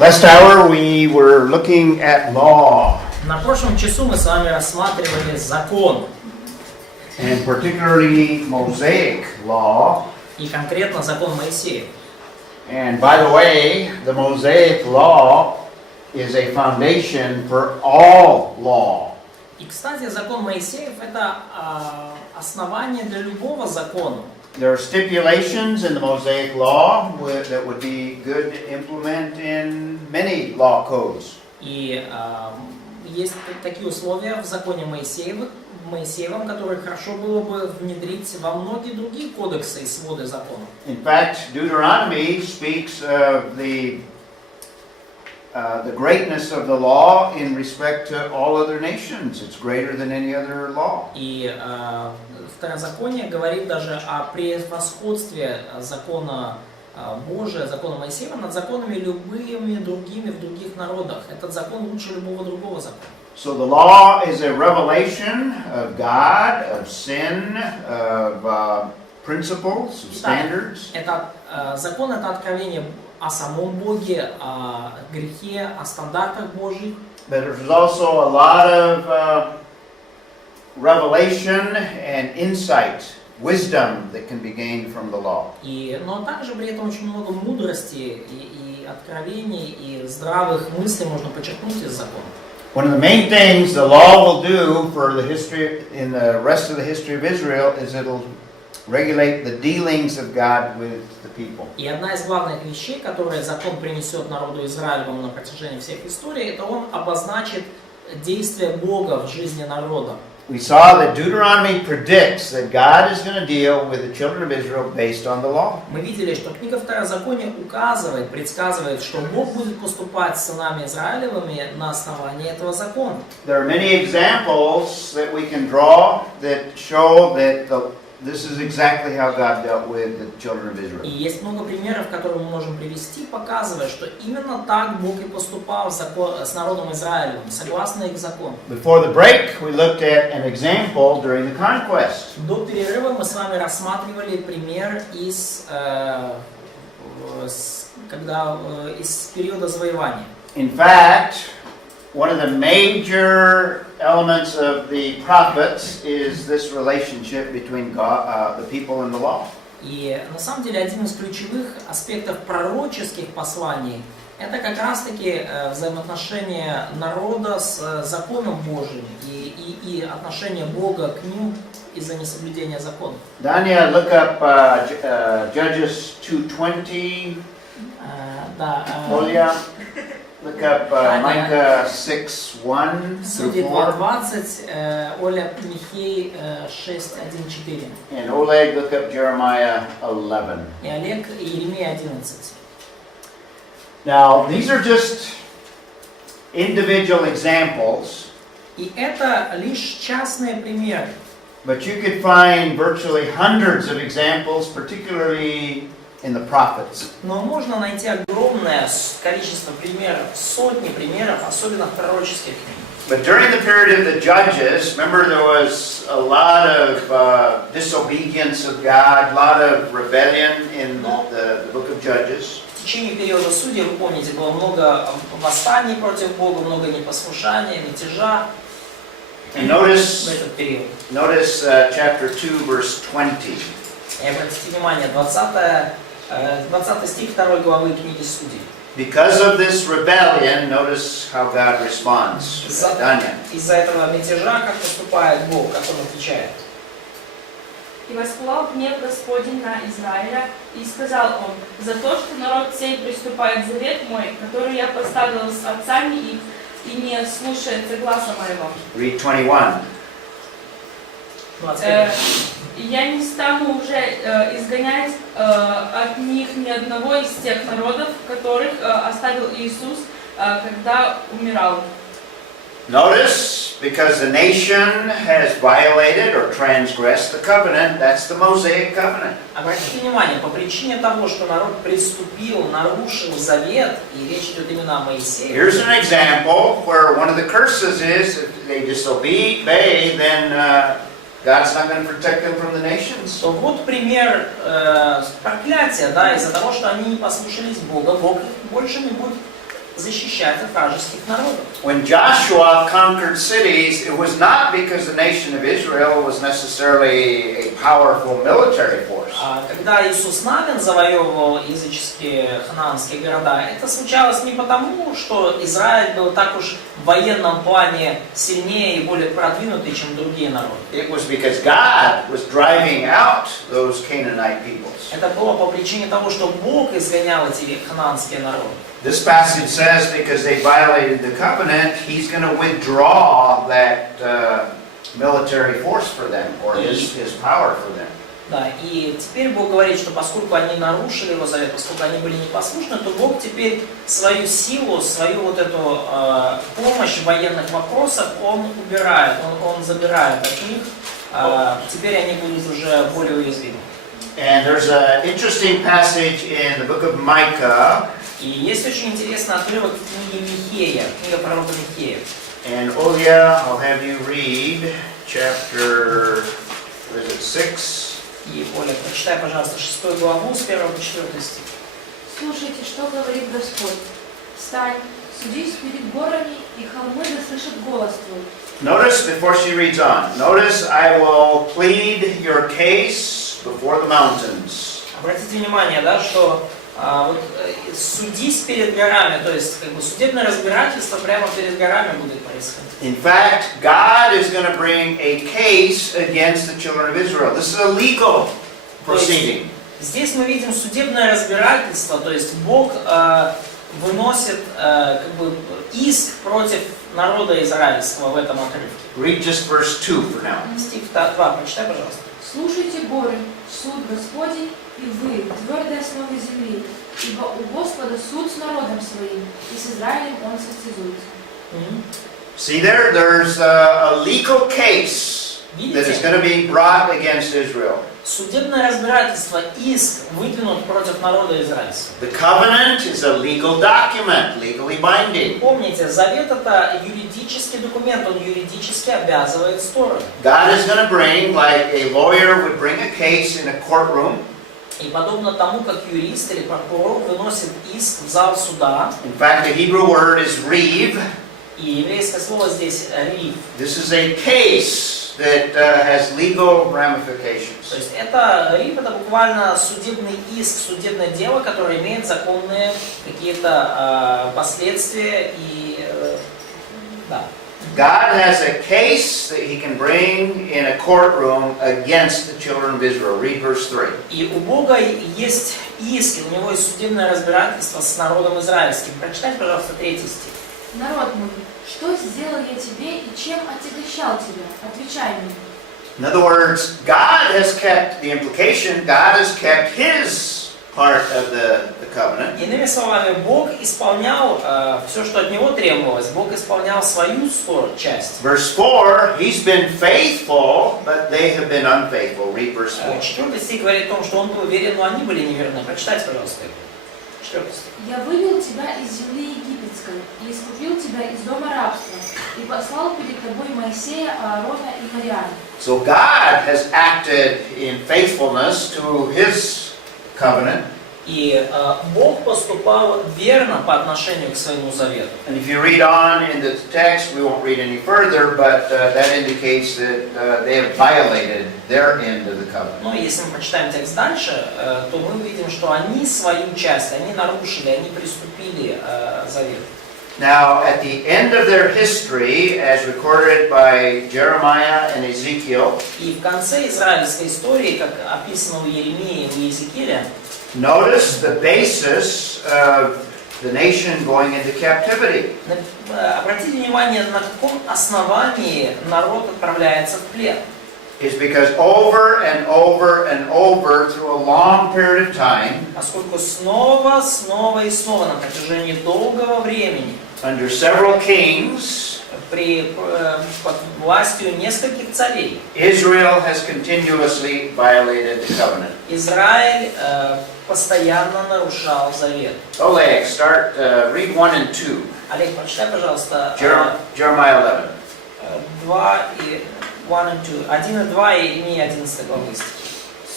Last hour we were looking at law, На прошлом часу мы с вами рассматривали закон, and particularly Mosaic law. и конкретно закон Моисея. And by the way, the Mosaic law is a foundation for all law. И, кстати, закон Моисеев – это основание для любого закона. There are stipulations in the Mosaic law that would be good to implement in many law codes. И есть такие условия в законе Моисеевом, которые хорошо было бы внедрить во многие другие кодексы и своды законов. In fact, Deuteronomy speaks of the greatness of the law in respect to all other nations. It's greater than any other law. И Второзаконие говорит даже о превосходстве закона Божия, закона Моисеева над законами любыми другими в других народах. Этот закон лучше любого другого закона. So the law is a revelation of God, of sin, of principles, of standards. Закон – это откровение о самом Боге, о грехе, о стандартах Божьих. But there's also a lot of revelation and insight, wisdom that can be gained from the law. Но также при этом очень много мудрости и откровений, и здравых мыслей можно подчеркнуть из закона. One of the main things the law will do for the history, in the rest of the history of Israel, is it'll regulate the dealings of God with the people. И одна из главных вещей, которые закон принесет народу Израилевому на протяжении всех историй, это он обозначит действие Бога в жизни народа. We saw that Deuteronomy predicts that God is going to deal with the children of Israel based on the law. Мы видели, что книга Второзакония указывает, предсказывает, что Бог будет поступать с сынами Израилевыми на основании этого закона. There are many examples that we can draw that show that this is exactly how God dealt with the children of Israel. И есть много примеров, которые мы можем привести, показывая, что именно так Бог и поступал с народом Израилевым, согласно их закону. Before the break, we looked at an example during the conquest. До перерыва мы с вами рассматривали пример из периода завоевания. In fact, one of the major elements of the prophets is this relationship between God, the people and the law. И на самом деле один из ключевых аспектов пророческих посланий – это как раз-таки взаимоотношения народа с законом Божьим и отношение Бога к ним из-за несоблюдения закона. Dania, look up Judges 2:20. Olia, look up Micah 6:1 Судьи through 4. 2:20, Оля Михей 6:1-4. And Oleg, look up Jeremiah 11. И Олег Иеремия 11. Now, these are just individual examples, И это лишь частные примеры. but you could find virtually hundreds of examples, particularly in the prophets. Но можно найти огромное количество примеров, сотни примеров, особенно в пророческих книгах. But during the period of the Judges, remember there was a lot of disobedience of God, a lot of rebellion in the book of Judges. В течение периода судей, вы помните, было много восстаний против Бога, много непослушания, мятежа And в этот период. notice chapter 2, verse 20. И обратите внимание, 20 стих 2 главы книги Судей. Because of this rebellion, notice how God responds. Dania. Из-за этого мятежа, как поступает Бог, как Он отвечает. И воспылал гнев Господень на Израиля, и сказал он: за то, что народ сей приступает завет мой, который я поставил с отцами их, и не слушается гласа моего. Read 21. Я не стану уже изгонять от них ни одного из тех народов, которых оставил Иисус, когда умирал. Notice, because the nation has violated or transgressed the covenant, that's the Mosaic covenant. Обратите внимание, по причине того, что народ приступил, нарушил завет, и речь идет именно о Моисее. Here's an example where one of the curses is if they disobey, then God's not going to protect them from the nations. То вот пример проклятия, да, из-за того, что они не послушались Бога, Бог их больше не будет защищать от вражеских народов. When Joshua conquered cities, it was not because the nation of Israel was necessarily a powerful military force. Когда Иисус Навин завоевывал языческие ханаанские города, это случалось не потому, что Израиль был так уж в военном плане сильнее и более продвинутый, чем другие народы. It was because God was driving out those Canaanite peoples. Это было по причине того, что Бог изгонял эти ханаанские народы. This passage says because they violated the covenant, He's going to withdraw that military force for them, or His power for them. Да, и теперь Бог говорит, что поскольку они нарушили Его завет, поскольку они были непослушны, то Бог теперь свою силу, свою вот эту помощь в военных вопросах, Он убирает, Он забирает от них. Теперь они будут уже более уязвимы. And there's an interesting passage in the book of Micah. И есть очень интересный отрывок в книге Михея, книга пророка Михея. And Olya, I'll have you read chapter, what is it, 6? И, Оля, прочитай, пожалуйста, 6 главу с 1 по 4 стих. Слушайте, что говорит Господь. Встань, судись перед горами, и холмы да слышат голос твой. Notice, before she reads on, notice I will plead your case before the mountains. Обратите внимание, да, что вот, судись перед горами, то есть как бы судебное разбирательство прямо перед горами будет происходить. In fact, God is going to bring a case against the children of Israel. This is a legal proceeding. Здесь мы видим судебное разбирательство, то есть Бог выносит как бы иск против народа израильского в этом отрывке. Read just verse 2 for now. Стих 2, прочитай, пожалуйста. Слушайте горы, суд Господень, и вы, твердые основы земли, ибо у Господа суд с народом своим, и с Израилем Он состязуется. See there, there's a legal case that is going to be brought against Israel. Судебное разбирательство, иск выдвинут против народа израильского. The covenant is a legal document, legally binding. Помните, завет это юридический документ, он юридически обязывает стороны. God is going to bring, like a lawyer would bring a case in a courtroom. И подобно тому, как юрист или прокурор выносит иск в зал суда. In fact, the Hebrew word is reeve. И еврейское слово здесь рив. This is a case that has legal ramifications. То есть это рив, это буквально судебный иск, судебное дело, которое имеет законные какие-то последствия и да. God has a case that He can bring in a courtroom against the children of Israel. Read verse 3. И у Бога есть иск, у Него есть судебное разбирательство с народом израильским. Прочитайте, пожалуйста, 3 стих. Народ мой, что сделал я тебе и чем отягощал тебя? Отвечай мне. In other words, God has kept the implication, God has kept His part of the covenant. Иными словами, Бог исполнял все, что от Него требовалось. Бог исполнял свою часть. Verse 4, He's been faithful, but they have been unfaithful. Read verse 4. 4 стих говорит о том, что Он был верен, но они были неверны. Прочитайте, пожалуйста, 4 стих. Я вывел тебя из земли египетской и искупил тебя из дома рабства и послал перед тобой Моисея, Аарона и Мариама. So God has acted in faithfulness to His covenant. И Бог поступал верно по отношению к своему завету. And if you read on in the text, we won't read any further, but that indicates that they have violated their end of the covenant. Но если мы прочитаем текст дальше, то мы увидим, что они свою часть, они нарушили, они приступили завету. Now, at the end of their history, as recorded by Jeremiah and Ezekiel, И в конце израильской истории, как описано у Еремии и у Иезекииля, notice the basis of the nation going into captivity. обратите внимание, на каком основании народ отправляется в плен. Is because over and over and over through a long period of time, Поскольку снова и снова на протяжении долгого времени under several kings, под властью нескольких царей Israel has continuously violated the covenant. Израиль постоянно нарушал завет. Oleg, start, read 1 and 2. Олег, прочитай, пожалуйста, Jeremiah 11. 1 и 2, и Иеремии 11 главы стихи.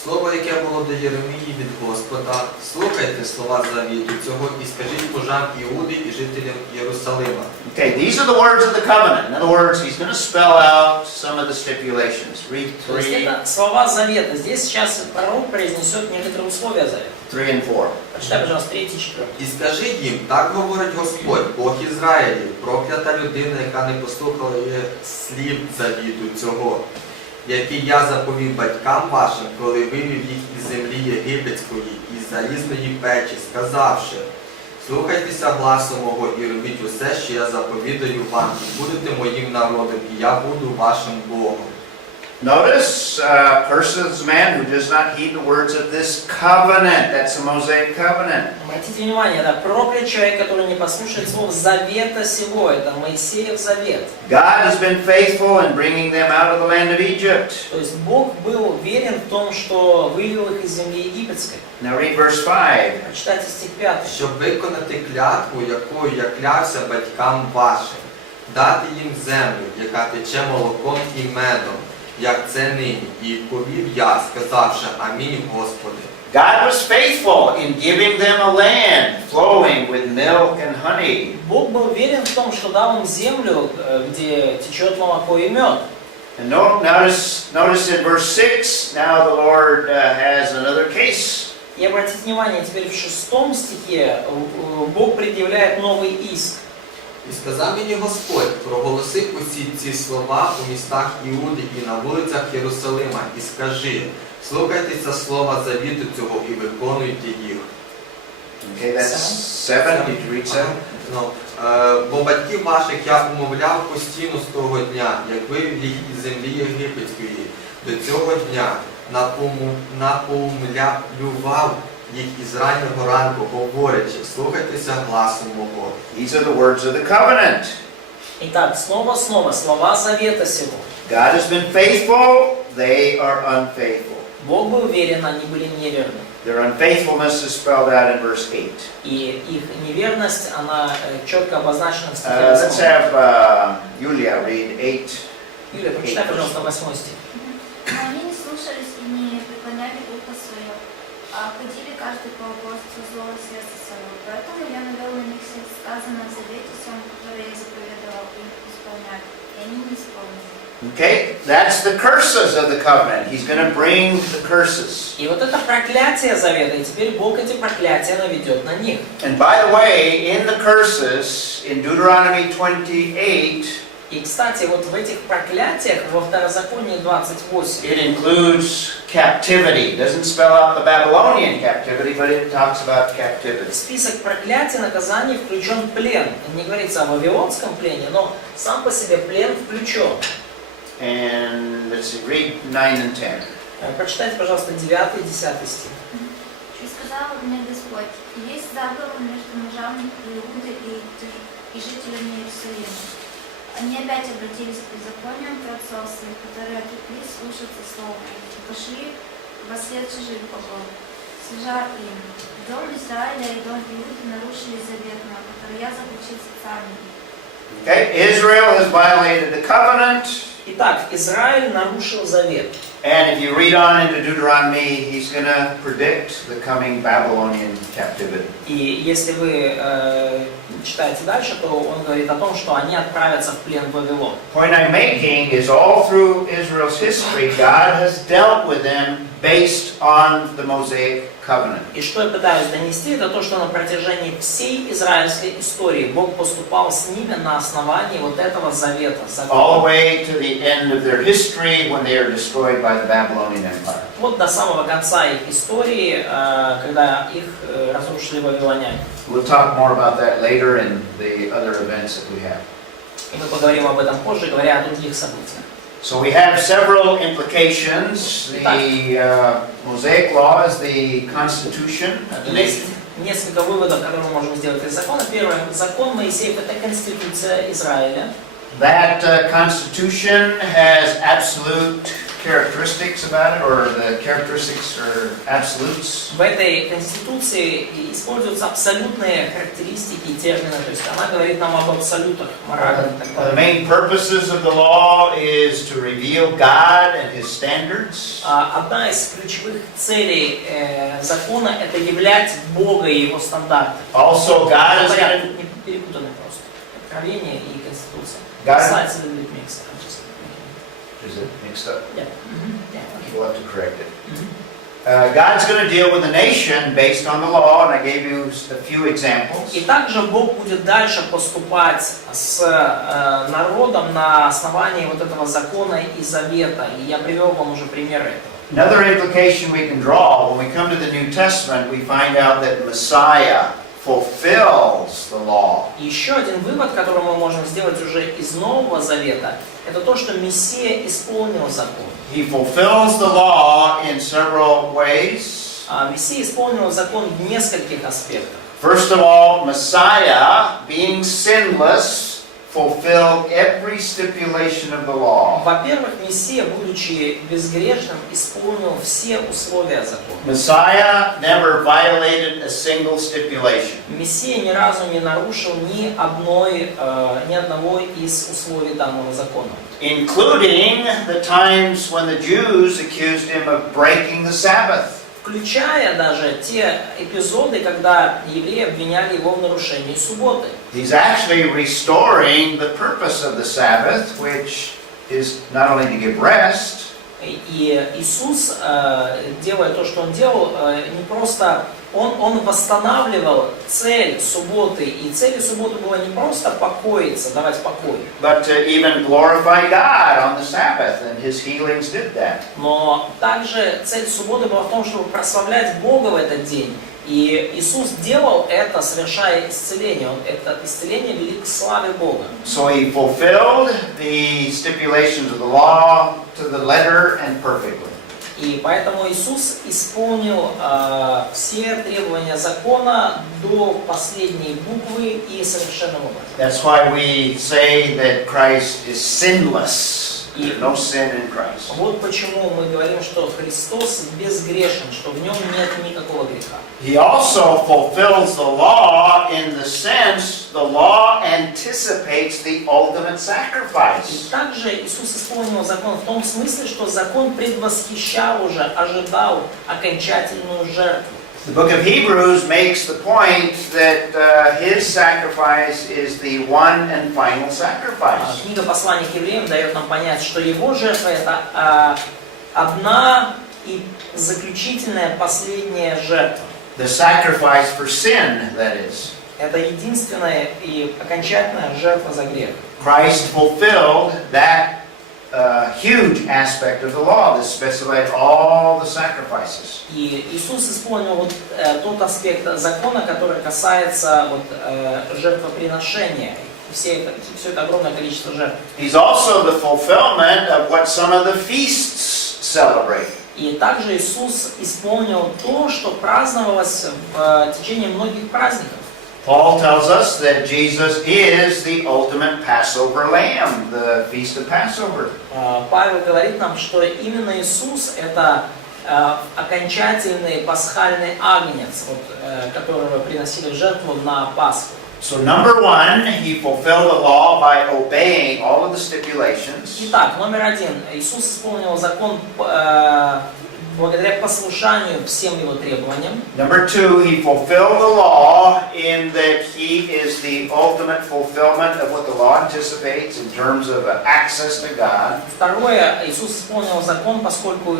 Слово, яке було до Єремії від Господа, слухайте слова завіту цього і скажіть мужам Іуди і жителям Єрусалима. Okay, these are the words of the covenant. In other words, he's going to spell out some of the stipulations. Read То есть 3, это слова завета. Здесь сейчас пророк произнесет некоторые условия завета. 3 and 4. Прочитай, пожалуйста, 3 и 4. І скажи їм, так говорить Господь, Бог Ізраїлів, проклята людина, яка не послухала слів завіту цього, який я заповів батькам вашим, коли вивів їх із землі єгипетської, із залізної печі, сказавши, слухайтеся гласу мого і робіть усе, що я заповідаю вам, і будете моїм народом, і я буду вашим Богом. Notice, curses the man who does not heed the words of this covenant. That's the Mosaic covenant. Обратите внимание, да, проклят человек, который не послушает слов завета сего, это Моисеев завет. God has been faithful in bringing them out of the land of Egypt. То есть Бог был верен в том, что вывел их из земли египетской. Now read verse 5. Прочитайте стих 5. Щоб виконати клятву, якою я клявся батькам вашим, дати їм землю, яка тече молоком і медом, як це нині, і повів я, сказавши, амінь, Господи. God was faithful in giving them a land flowing with milk and honey. Бог был верен в том, что дал им землю, где течет молоко и мед. And notice in verse 6, now the Lord has another case. И обратите внимание, теперь в 6 стихе Бог предъявляет новый иск. І сказав мені Господь, проголоси усі ці слова у містах Іуди і на вулицях Єрусалима, і скажи, слухайтеся слова завіту цього і виконуйте їх. Okay, that's 7. Did you read 7? Бо батьків ваших я умовляв постійно з того дня, як вивів їх із землі єгипетської, до цього дня напоумлював їх із раннього ранку, говорячи, слухайтеся гласу мого. These are the words of the covenant. Итак, снова слова завета сего. God has been faithful, they are unfaithful. Бог был верен, они были неверны. Their unfaithfulness is spelled out in verse 8. И их неверность, она четко обозначена в стихе Let's 8. have Yulia read 8. Юлия, прочитай, пожалуйста, 8 стих. Но они не слушались и не преклоняли ухо свое, а ходили каждый по угодству злого сердца своего. Поэтому я навел на них все сказанное в завете всем, которое я заповедовал им исполнять, и они не исполнили. Okay, that's the curses of the covenant. He's going to bring the curses. И вот это проклятие завета, и теперь Бог эти проклятия наведет на них. And by the way, in the curses, in Deuteronomy 28, И, кстати, вот в этих проклятиях, во Второзаконии 28, it includes captivity. It doesn't spell out the Babylonian captivity, but it talks about в captivity. список проклятий, наказаний включен плен. Не говорится о вавилонском плене, но сам по себе плен включен. And let's see, read 9 and 10. Прочитайте, пожалуйста, 9 и 10 стих. И сказал мне Господь, есть заговор между мужами Иуды и жителями Иерусалима. Они опять обратились к беззакониям праотцов своих, которые отреклись слушаться слова, и пошли вослед чужих богов, служа им. Дом Израиля и дом Иуды нарушили завет мой, который я заключил с отцами. Okay, Israel has violated the covenant. Итак, Израиль нарушил завет. And if you read on into Deuteronomy, he's going to predict the coming Babylonian captivity. И если вы читаете дальше, то он говорит о том, что они отправятся в плен в Вавилон. The point I'm making is all through Israel's history, God has dealt with them based on the Mosaic covenant. И что я пытаюсь донести, это то, что на протяжении всей израильской истории Бог поступал с ними на основании вот этого завета. All the way to the end of their history when they are destroyed by the Babylonian Empire. Вот до самого конца их истории, когда их разрушили вавилоняне. We'll talk more about that later in the other events that we have. И мы поговорим об этом позже, говоря о других событиях. So we have several implications. The Mosaic law is the constitution of the Есть nation. несколько выводов, которые мы можем сделать из закона. Первое. Закон Моисеев – это конституция Израиля. That constitution has absolute characteristics about it, or the characteristics or absolutes. В этой конституции используются абсолютные характеристики и термины, то есть она говорит нам об абсолютах морали и так The далее. main purposes of the law is to reveal God and His standards. Одна из ключевых целей закона – это являть Бога и Его стандарты. Also, God is going Порядок не перепутаны просто. Откровение и Конституция. God- Slides a little bit mixed. to... Is it mixed up? Yeah. Yeah, okay. We'll have to correct it. God's going to deal with the nation based on the law, and I gave you a few examples. И также Бог будет дальше поступать с народом на основании вот этого закона и завета. И я привел вам уже примеры этого. Another implication we can draw, when we come to the New Testament, we find out that Messiah fulfills the law. И еще один вывод, который мы можем сделать уже из Нового Завета, это то, что Мессия исполнил закон. He fulfills the law in several ways. Мессия исполнил закон в нескольких аспектах. First of all, Messiah, being sinless, fulfilled every stipulation of the law. Во-первых, Мессия, будучи безгрешным, исполнил все условия закона. Messiah never violated a single stipulation. Мессия ни разу не нарушил ни одного из условий данного закона. Including the times when the Jews accused him of breaking the Sabbath. Включая даже те эпизоды, когда евреи обвиняли его в нарушении субботы. He's actually restoring the purpose of the Sabbath, which is not only to give rest, И Иисус, делая то, что Он делал, не просто Он восстанавливал цель субботы, и целью субботы было не просто покоиться, давать покой, but to even glorify God on the Sabbath, and his healings did that. но также цель субботы была в том, чтобы прославлять Бога в этот день. И Иисус делал это, совершая исцеление. Это исцеление вели к славе Бога. So he fulfilled the stipulations of the law to the letter and perfectly. И поэтому Иисус исполнил все требования закона до последней буквы и совершенного образа. That's why we say that Christ is sinless. There's no sin in Christ. Вот почему мы говорим, что Христос безгрешен, что в нем нет никакого греха. He also fulfills the law in the sense the law anticipates the ultimate И sacrifice. также Иисус исполнил закон в том смысле, что закон предвосхищал уже, ожидал окончательную жертву. The book of Hebrews makes the point that his sacrifice is the one and final sacrifice. Книга послания к евреям дает нам понять, что его жертва это одна и заключительная последняя жертва. The sacrifice for sin, that is. Это единственная и окончательная жертва за грех. Christ fulfilled that huge aspect of the law that specified all the sacrifices. И Иисус исполнил вот тот аспект закона, который касается вот, жертвоприношения. Все это огромное количество жертв. He's also the fulfillment of what some of the feasts celebrate. И также Иисус исполнил то, что праздновалось в течение многих праздников. Paul tells us that Jesus is the ultimate Passover lamb, the feast of Passover. Павел говорит нам, что именно Иисус это окончательный пасхальный агнец, вот, которого приносили в жертву на Пасху. So number one, he fulfilled the law by obeying all of the stipulations. Итак, номер один. Иисус исполнил закон благодаря послушанию всем его требованиям. Number two, he fulfilled the law in that he is the ultimate fulfillment of what the law anticipates in terms of access to God. Второе, Иисус исполнил закон, поскольку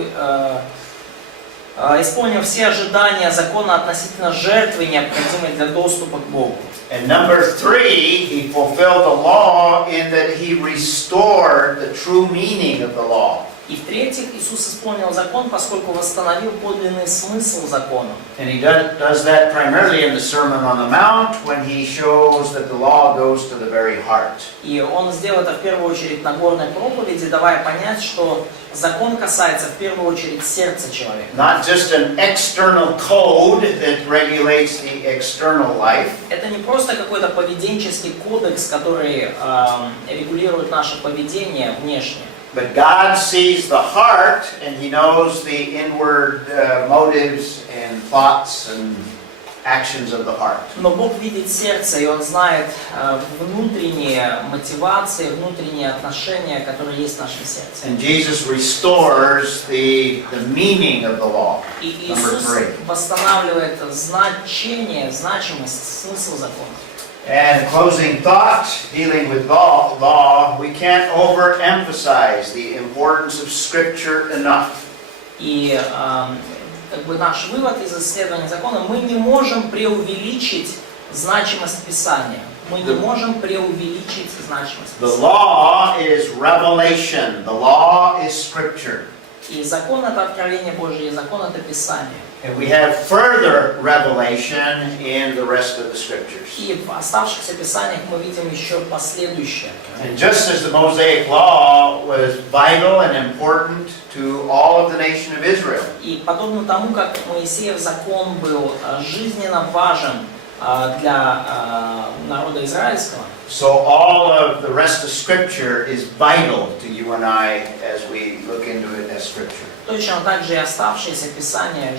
исполнил все ожидания закона относительно жертвы, необходимой для доступа к Богу. And number three, he fulfilled the law in that he restored the true meaning of the law. И в-третьих, Иисус исполнил закон, поскольку восстановил подлинный смысл закона. And he does that primarily in the Sermon on the Mount when he shows that the law goes to the very heart. И он сделал это в первую очередь на горной проповеди, давая понять, что закон касается в первую очередь сердца человека. Not just an external code that regulates the external life. Это не просто какой-то поведенческий кодекс, который регулирует наше поведение внешне. But God sees the heart, and He knows the inward motives and thoughts and actions of the heart. Но Бог видит сердце, и Он знает внутренние мотивации, внутренние отношения, которые есть в нашем сердце. And Jesus restores the meaning of the law. И Number Иисус 3. восстанавливает значение, значимость, смысл закона. And closing thought, dealing with law, we can't overemphasize the importance of Scripture enough. И как бы наш вывод из исследования закона: мы не можем преувеличить значимость Писания. Мы не можем преувеличить значимость The Писания. law is revelation. The law is Scripture. И закон — это откровение Божие, и закон — это Писание. And we have further revelation in the rest of the Scriptures. И в оставшихся Писаниях мы видим еще последующее. And just as the Mosaic Law was vital and important to all of the nation of Israel, И подобно тому, как Моисеев закон был жизненно важен для народа израильского, so all of the rest of Scripture is vital to you and I as we look into it as Scripture. точно так же и оставшиеся Писания,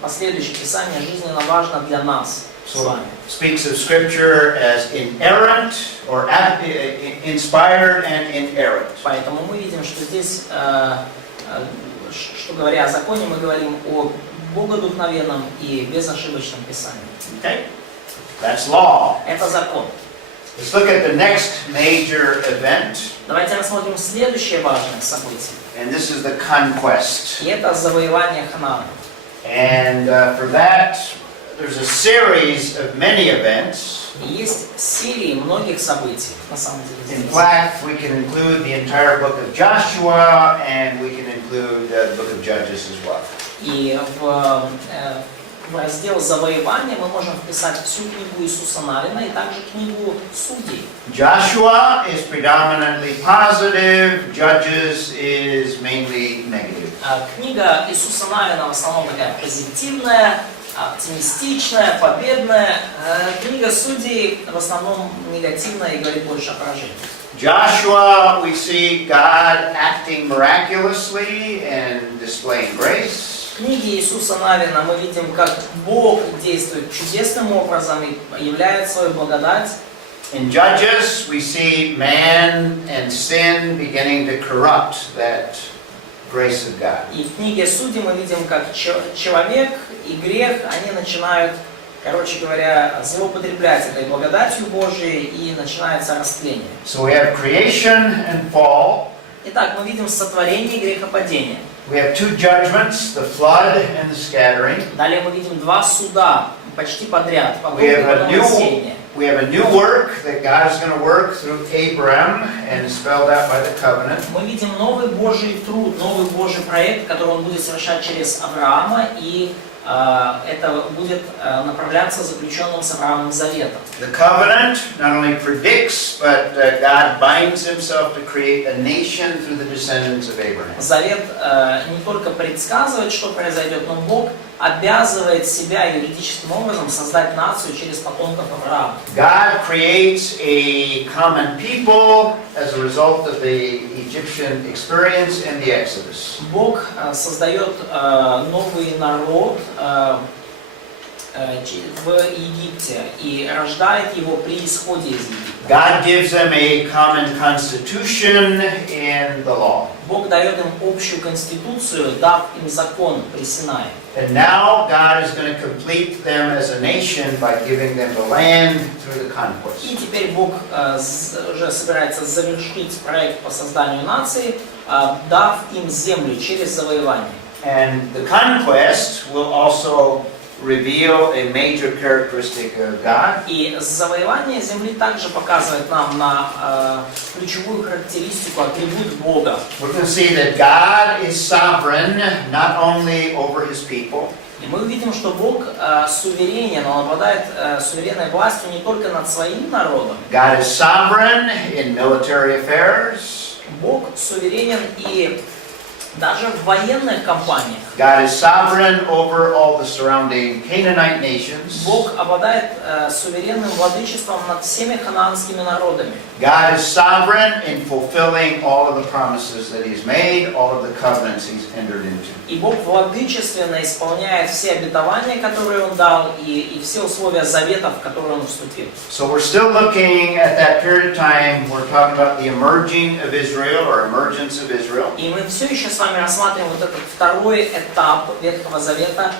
последующие Писания жизненно важно для нас с So вами. speaks of Scripture as inerrant or inspired and inerrant. Поэтому мы видим, что здесь, что говоря о законе, мы говорим о богодухновенном и безошибочном Писании. Okay? That's law. Это закон. Let's look at the next major event, Давайте рассмотрим следующее важное событие. and this is the conquest. И это завоевание Ханаана. And for that, there's a series of many events. И есть серии многих событий, на самом деле. In fact, we can include the entire book of Joshua, and we can include the book of Judges as well. И в раздел завоевания мы можем вписать всю книгу Иисуса Навина и также книгу Судей. Joshua is predominantly positive, Judges is mainly negative. Книга Иисуса Навина в основном такая позитивная, оптимистичная, победная. Книга Судей в основном негативная и говорит больше о поражении. Joshua, we see God acting miraculously and displaying grace. В книге Иисуса Навина мы видим, как Бог действует чудесным образом и являет свою благодать. In Judges, we see man and sin beginning to corrupt that grace of God. И в книге Судей мы видим, как человек и грех, они начинают, короче говоря, злоупотреблять этой благодатью Божией, и начинается растление. So we have creation and fall. Итак, мы видим сотворение и грехопадение. We have two judgments, the flood and the scattering. Далее мы видим два суда почти подряд, потом We и have потом рассеяние. a new work that God is going to work through Abraham and is spelled out by the covenant. Мы видим новый Божий труд, новый Божий проект, который Он будет совершать через Авраама, и это будет направляться заключенным с Авраамом заветом. The covenant not only predicts, but God binds Himself to create a nation through the descendants of Abraham. Завет не только предсказывает, что произойдет, но Бог обязывает себя юридическим образом создать нацию через потомков Авраама. God creates a common people as a result of the Egyptian experience and the Exodus. Бог создает новый народ в Египте и рождает его при исходе из Египта. God gives them a common constitution and the law. Бог дает им общую конституцию, дав им закон при Синае. And now God is going to complete them as a nation by giving them the land through the conquest. И теперь Бог уже собирается завершить проект по созданию нации, дав им землю через завоевание. And the conquest will also reveal a major characteristic of God. И завоевание земли также показывает нам на ключевую характеристику, атрибут Бога. We're going to see that God is sovereign not only over His people, И мы увидим, что Бог суверенен, Он обладает суверенной властью не только над своим народом. God is sovereign in military affairs. Бог суверенен и даже в военных кампаниях. God is sovereign over all the surrounding Canaanite nations. Бог обладает суверенным владычеством над всеми ханаанскими народами. God is sovereign in fulfilling all of the promises that He's made, all of the covenants He's entered into. И Бог владычественно исполняет все обетования, которые Он дал, и все условия заветов, в которые Он вступил. So we're still looking at that period of time. We're talking about the emerging of Israel or emergence of Israel. И мы все еще с вами рассматриваем вот этот второй этап Ветхого Завета,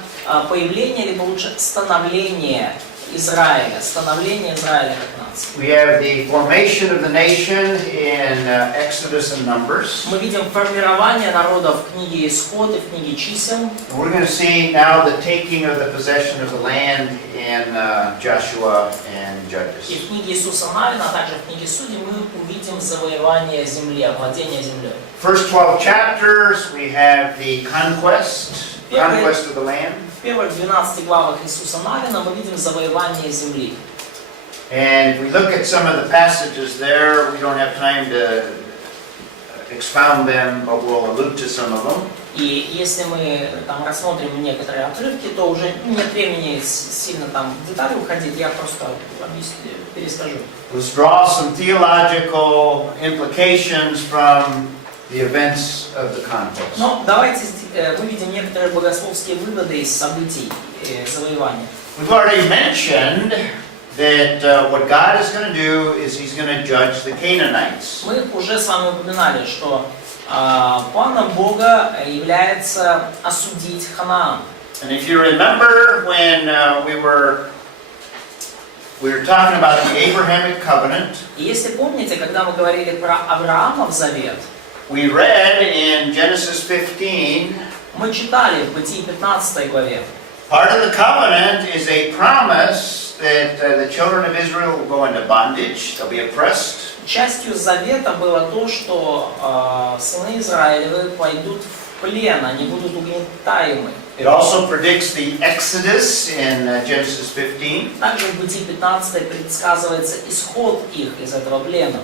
появление, либо лучше становление Израиля как нации. We have the formation of the nation in Exodus and Numbers. Мы видим формирование народа в книге Исход и в книге Чисел. And we're going to see now the taking of the possession of the land in Joshua and И Judges. в книге Иисуса Навина, а также в книге Судей мы увидим завоевание земли, овладение землей. First 12 chapters, we have the conquest of the land. В первых 12 главах Иисуса Навина мы видим завоевание земли. And if we look at some of the passages there, we don't have time to expound them, but we'll allude to some of them. И если мы там рассмотрим некоторые отрывки, то уже нет времени сильно там в детали уходить, я просто перескажу. Let's draw some theological implications from the events of the conquest. Но давайте выведем некоторые богословские выводы из событий завоевания. We've already mentioned that what God is going to do is He's going to judge the Canaanites. Мы уже с вами упоминали, что планом Бога является осудить Ханаан. And if you remember when we were talking about the Abrahamic covenant, И если помните, когда мы говорили про Авраамов завет, we read in Genesis 15, мы читали в Бытии 15 главе. part of the covenant is a promise that the children of Israel will go into bondage, they'll be oppressed. Частью завета было то, что сыны Израилевы пойдут в плен, они будут угнетаемы. It also predicts the Exodus in Genesis 15. Также в Бытии 15 предсказывается исход их из этого плена.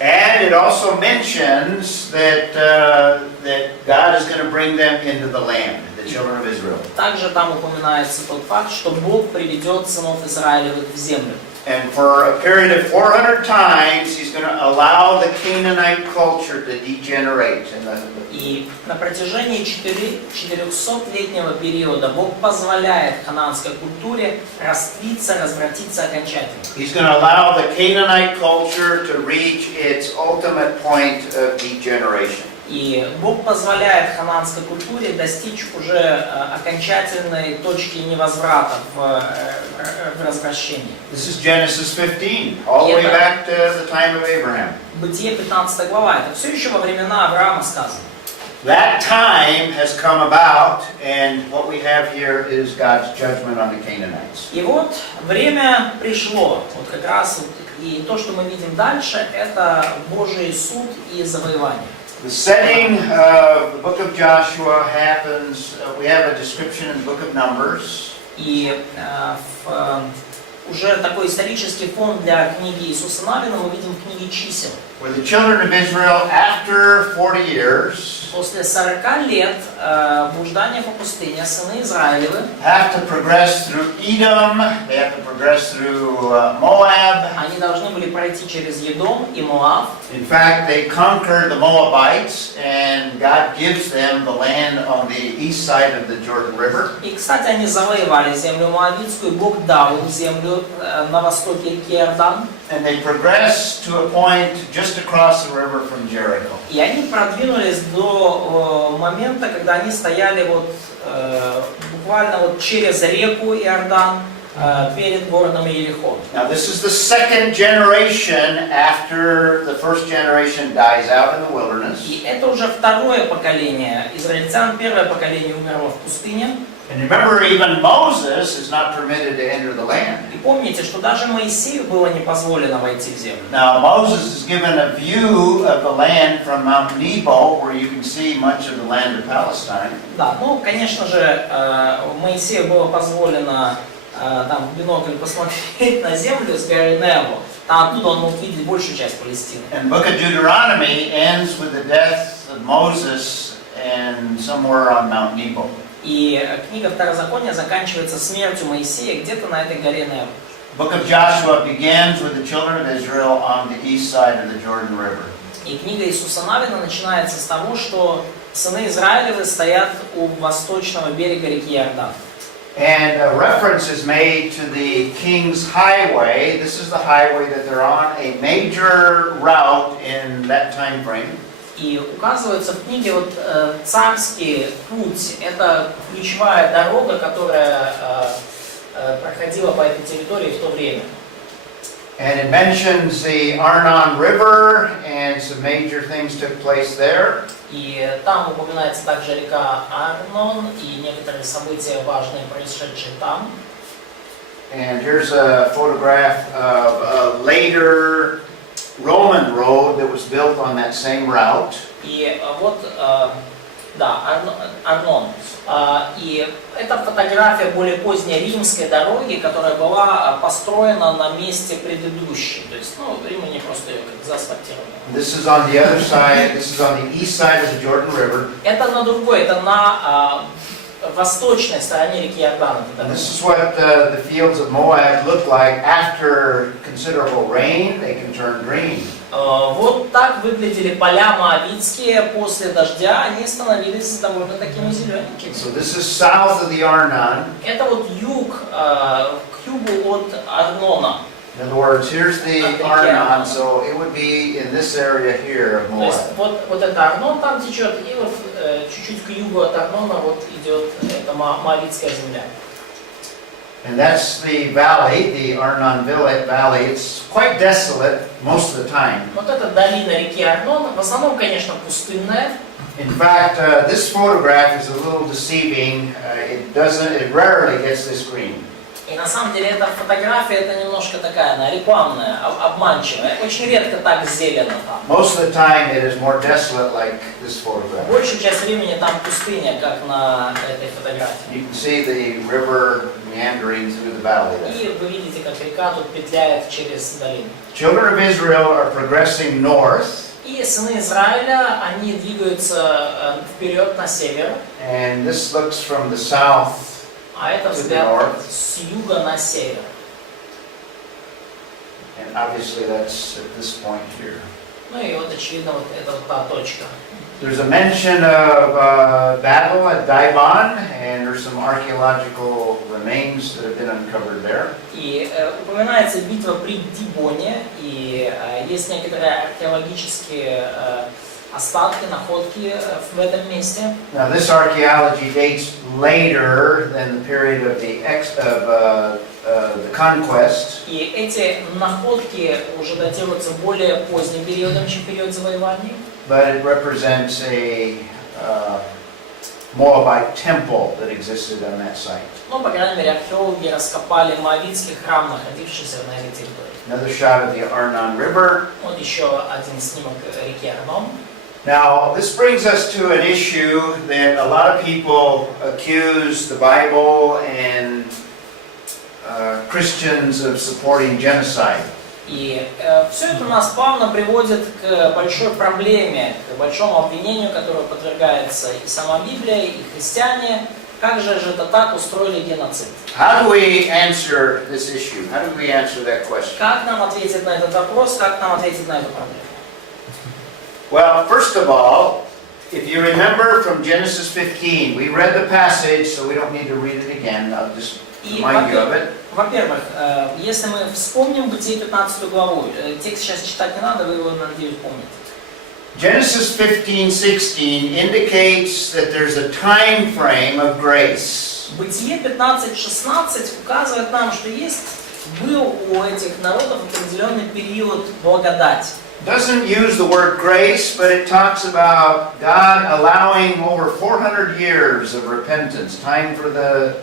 And it also mentions that God is going to bring them into the land, the children of Israel. Также там упоминается тот факт, что Бог приведет сынов Израилевых в землю. And for a period of 400 times, He's going to allow the Canaanite culture to degenerate. И на протяжении 400-летнего периода Бог позволяет ханаанской культуре растлиться, развратиться окончательно. He's going to allow the Canaanite culture to reach its ultimate point of degeneration. И Бог позволяет ханаанской культуре достичь уже окончательной точки невозврата в развращении. This is Genesis 15, all the way back to the time of Abraham. Бытие 15 глава, это все еще во времена Авраама сказано. That time has come about, and what we have here is God's judgment on the Canaanites. И вот время пришло, вот как раз, и то, что мы видим дальше, это Божий суд и завоевание. The setting of the book of Joshua happens, we have a description in the book of Numbers. И уже такой исторический фон для книги Иисуса Навина мы видим в книге Чисел. Where the children of Israel, after 40 years, После 40 лет блуждания по пустыне сыны Израилевы have to progress through Edom, they have to progress through Moab. они должны были пройти через Едом и Моав. In fact, they conquered the Moabites, and God gives them the land on the east side of the Jordan River. И, кстати, они завоевали землю Моавитскую, Бог дал им землю на востоке реки Иордан. And they progressed to a point just across the river from Jericho. И они продвинулись до момента, когда они стояли вот буквально вот через реку Иордан перед городом Иерихон. Now this is the second generation after the first generation dies out in the wilderness. И это уже второе поколение израильтян, первое поколение умерло в пустыне. And remember, even Moses is not permitted to enter the land. И помните, что даже Моисею было не позволено войти в землю. Now Moses is given a view of the land from Mount Nebo, where you can see much of the land of Palestine. Да, ну, конечно же, Моисею было позволено там в бинокль посмотреть на землю с горы Небо. Там оттуда он мог видеть большую часть Палестины. And the book of Deuteronomy ends with the death of Moses and somewhere on Mount Nebo. И книга Второзакония заканчивается смертью Моисея где-то на этой горе Небо. Book of Joshua begins with the children of Israel on the east side of the Jordan River. И книга Иисуса Навина начинается с того, что сыны Израилевы стоят у восточного берега реки Иордан. And a reference is made to the King's Highway. This is the highway that they're on, a major route in that time frame. И указывается в книге вот царский путь. Это ключевая дорога, которая проходила по этой территории в то время. And it mentions the Arnon River, and some major things took place there. И там упоминается также река Арнон и некоторые события важные, происшедшие там. And here's a photograph of a later Roman road that was built on that same route. И вот, да, Арнон. И это фотография более поздней римской дороги, которая была построена на месте предыдущей. То есть, ну, римляне просто ее как заасфальтировали. This is on the other side. This is on the east side of the Jordan River. Это на другой, это на восточной стороне реки Иордан. And this is what the fields of Moab look like after considerable rain. They can turn green. Вот так выглядели поля моавитские после дождя, они становились довольно такими зелененькими. So this is south of the Arnon. Это вот юг, к югу от Арнона. In other words, here's the Arnon, so it would be in this area here of То есть Moab. вот это Арнон там течет, и вот чуть-чуть к югу от Арнона вот идет эта моавитская земля. And that's the valley, the Arnon Valley. It's quite desolate most of the time. Вот эта долина реки Арнон, в основном, конечно, пустынная. In fact, this photograph is a little deceiving. It rarely gets this green. И на самом деле эта фотография, это немножко такая, она рекламная, обманчивая. Очень редко так зелено там. Most of the time it is more desolate like this photograph. Большую часть времени там пустыня, как на этой фотографии. You can see the river meandering through the valley there. И вы видите, как река тут петляет через долину. Children of Israel are progressing north. И сыны Израиля, они двигаются вперед на север. And this looks from the south. А это взгляд с юга на север. And obviously that's at this point here. Ну и вот очевидно, вот это вот та точка. There's a mention of battle at Dibon, and there's some archaeological remains that have been uncovered there. И упоминается битва при Дибоне, и есть некоторые археологические остатки, находки в этом месте. Now this archaeology dates later than the period of the conquest. И эти находки уже датируются более поздним периодом, чем период завоеваний. But it represents a Moabite temple that existed on that site. Ну, по крайней мере, археологи раскопали моавитский храм, находившийся на этой территории. Another shot of the Arnon River. Вот еще один снимок реки Арнон. Now, this brings us to an issue that a lot of people accuse the Bible and Christians of supporting genocide. И все это нас плавно приводит к большой проблеме, к большому обвинению, которое подвергается и сама Библия, и христиане. Как же это так устроили геноцид? How do we answer this issue? How do we answer that question? Как нам ответить на этот вопрос, как нам ответить на эту проблему? Well, first of all, if you remember from Genesis 15, we read the passage, so we don't need to read it again. I'll just remind you of it. Во-первых, если мы вспомним Бытие 15 главу, текст сейчас читать не надо, вы его, надеюсь, помните. Genesis 15:16 indicates that there's a time frame of grace. Бытие 15:16 указывает нам, что был у этих народов определенный период благодати. Doesn't use the word grace, but it talks about God allowing over 400 years of repentance, time for the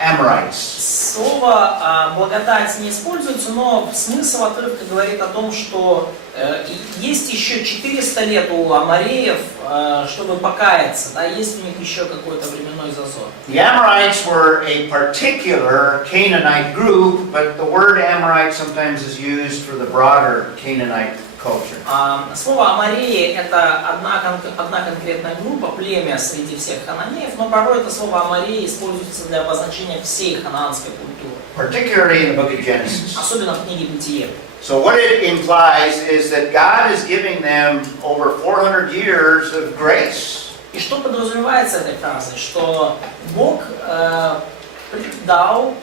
Amorites. Слово благодать не используется, но смысл отрывка говорит о том, что есть еще 400 лет у амореев, чтобы покаяться, да, есть у них еще какой-то временной зазор. The Amorites were a particular Canaanite group, but the word Amorite sometimes is used for the broader Canaanite culture. Слово амореи это одна конкретная группа, племя среди всех хананеев, но порой это слово амореи используется для обозначения всей ханаанской культуры. Particularly in the book of Genesis. Особенно в книге Бытие. So what it implies is that God is giving them over 400 years of grace. И что подразумевается этой фразой? Что Бог дал